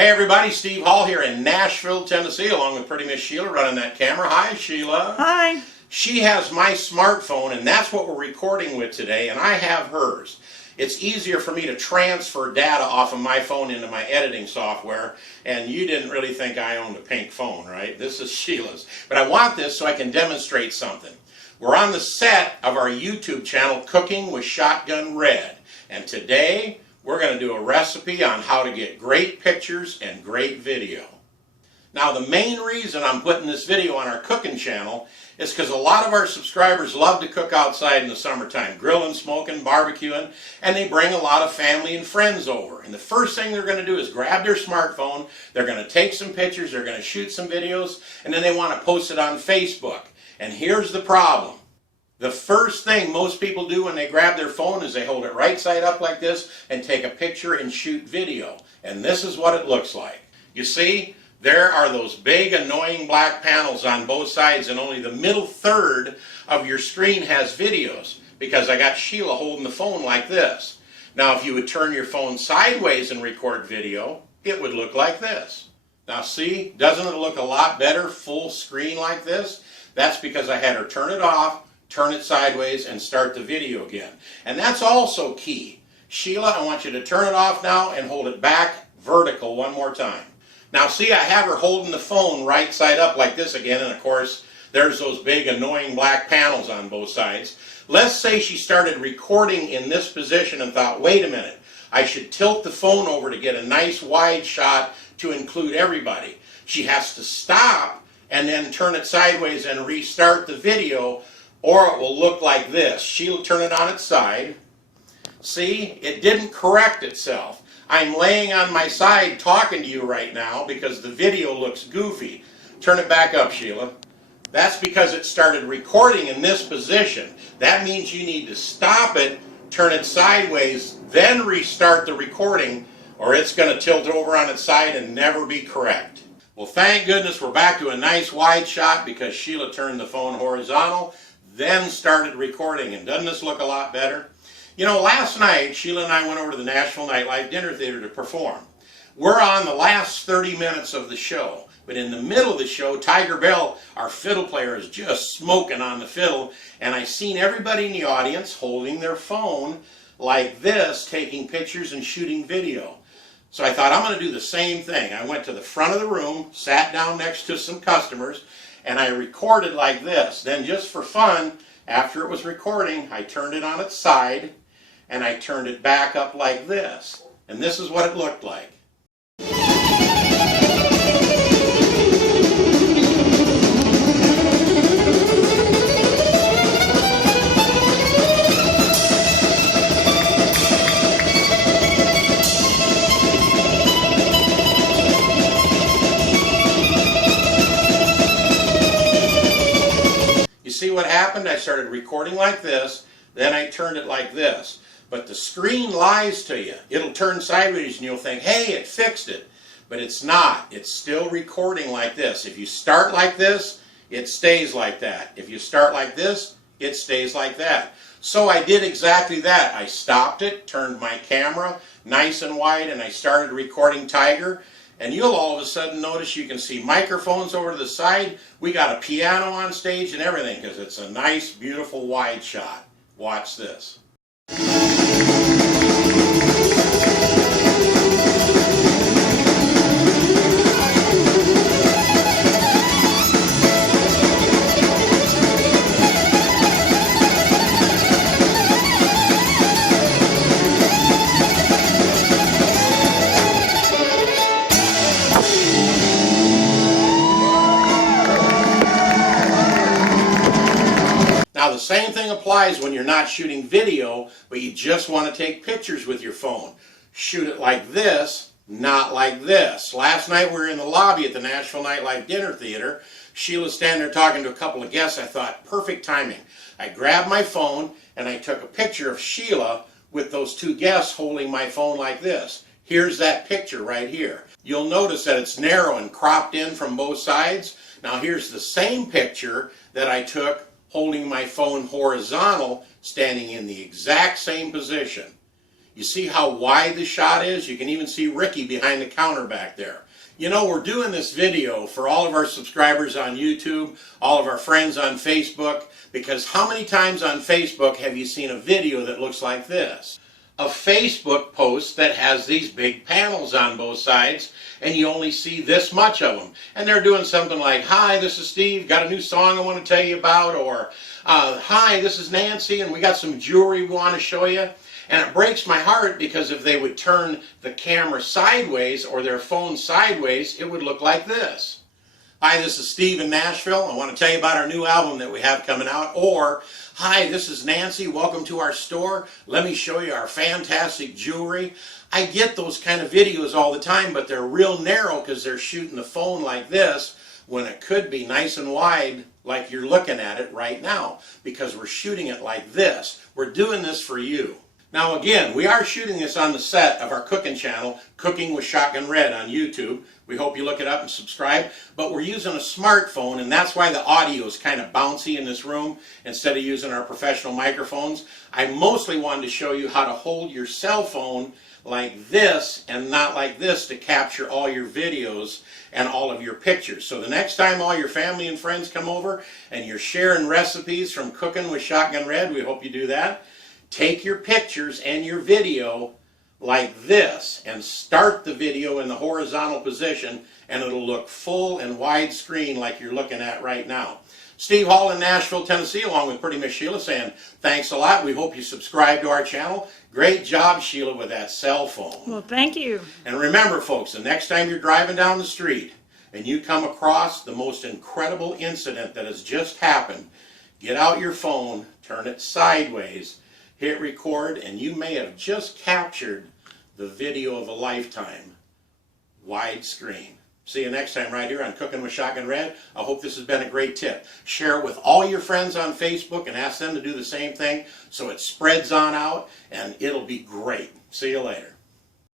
Hey everybody, Steve Hall here in Nashville, Tennessee, along with pretty Miss Sheila running that camera. Hi Sheila. Hi. She has my smartphone and that's what we're recording with today, and I have hers. It's easier for me to transfer data off of my phone into my editing software, and you didn't really think I owned a pink phone, right? This is Sheila's. But I want this so I can demonstrate something. We're on the set of our YouTube channel, Cooking with Shotgun Red, and today we're going to do a recipe on how to get great pictures and great video. Now the main reason I'm putting this video on our cooking channel is because a lot of our subscribers love to cook outside in the summertime, grilling, smoking, barbecuing, and they bring a lot of family and friends over. And the first thing they're going to do is grab their smartphone, they're going to take some pictures, they're going to shoot some videos, and then they want to post it on Facebook. And here's the problem. The first thing most people do when they grab their phone is they hold it right side up like this and take a picture and shoot video. And this is what it looks like. You see, there are those big annoying black panels on both sides, and only the middle third of your screen has videos, because I got Sheila holding the phone like this. Now if you would turn your phone sideways and record video, it would look like this. Now see, doesn't it look a lot better full screen like this? That's because I had her turn it off, turn it sideways, and start the video again. And that's also key. Sheila, I want you to turn it off now and hold it back vertical one more time. Now see, I have her holding the phone right side up like this again, and of course there's those big annoying black panels on both sides. Let's say she started recording in this position and thought, wait a minute, I should tilt the phone over to get a nice wide shot to include everybody. She has to stop and then turn it sideways and restart the video, or it will look like this. She'll turn it on its side. See, it didn't correct itself. I'm laying on my side talking to you right now because the video looks goofy. Turn it back up, Sheila. That's because it started recording in this position. That means you need to stop it, turn it sideways, then restart the recording, or it's going to tilt over on its side and never be correct. Well, thank goodness we're back to a nice wide shot because Sheila turned the phone horizontal, then started recording, and doesn't this look a lot better? You know, last night Sheila and I went over to the Nashville Nightlife Dinner Theater to perform. We're on the last 30 minutes of the show, but in the middle of the show, Tiger Bell, our fiddle player, is just smoking on the fiddle, and I seen everybody in the audience holding their phone like this, taking pictures and shooting video. So I thought, I'm going to do the same thing. I went to the front of the room, sat down next to some customers, and I recorded like this. Then just for fun, after it was recording, I turned it on its side and I turned it back up like this. And this is what it looked like. See what happened? I started recording like this, then I turned it like this. But the screen lies to you. It'll turn sideways and you'll think, hey, it fixed it. But it's not. It's still recording like this. If you start like this, it stays like that. If you start like this, it stays like that. So I did exactly that. I stopped it, turned my camera nice and wide, and I started recording Tiger. And you'll all of a sudden notice you can see microphones over to the side. We got a piano on stage and everything because it's a nice, beautiful wide shot. Watch this. Now the same thing applies when you're not shooting video, but you just want to take pictures with your phone. Shoot it like this, not like this. Last night we were in the lobby at the Nashville Nightlife Dinner Theater. Sheila's standing there talking to a couple of guests. I thought, perfect timing. I grabbed my phone and I took a picture of Sheila with those two guests holding my phone like this. Here's that picture right here. You'll notice that it's narrow and cropped in from both sides. Now here's the same picture that I took holding my phone horizontal, standing in the exact same position. You see how wide the shot is? You can even see Ricky behind the counter back there. You know, we're doing this video for all of our subscribers on YouTube, all of our friends on Facebook, because how many times on Facebook have you seen a video that looks like this? A Facebook post that has these big panels on both sides, and you only see this much of them. And they're doing something like, "Hi, this is Steve, got a new song I want to tell you about," or "Hi, this is Nancy, and we got some jewelry we want to show you." And it breaks my heart because if they would turn the camera sideways or their phone sideways, it would look like this. "Hi, this is Steve in Nashville. I want to tell you about our new album that we have coming out." Or, "Hi, this is Nancy. Welcome to our store. Let me show you our fantastic jewelry." I get those kind of videos all the time, but they're real narrow because they're shooting the phone like this when it could be nice and wide like you're looking at it right now, because we're shooting it like this. We're doing this for you. Now again, we are shooting this on the set of our cooking channel, Cooking with Shotgun Red on YouTube. We hope you look it up and subscribe. But we're using a smartphone, and that's why the audio is kind of bouncy in this room instead of using our professional microphones. I mostly wanted to show you how to hold your cell phone like this and not like this to capture all your videos and all of your pictures. So the next time all your family and friends come over and you're sharing recipes from Cooking with Shotgun Red, we hope you do that. Take your pictures and your video like this and start the video in the horizontal position, and it'll look full and widescreen like you're looking at right now. Steve Hall in Nashville, Tennessee, along with Pretty Miss Sheila, saying thanks a lot. We hope you subscribe to our channel. Great job, Sheila, with that cell phone. Well, thank you. And remember, folks, the next time you're driving down the street and you come across the most incredible incident that has just happened, get out your phone, turn it sideways, hit record, and you may have just captured the video of a lifetime, widescreen. See you next time right here on Cooking with Shotgun Red. I hope this has been a great tip. Share it with all your friends on Facebook and ask them to do the same thing so it spreads on out, and it'll be great. See you later.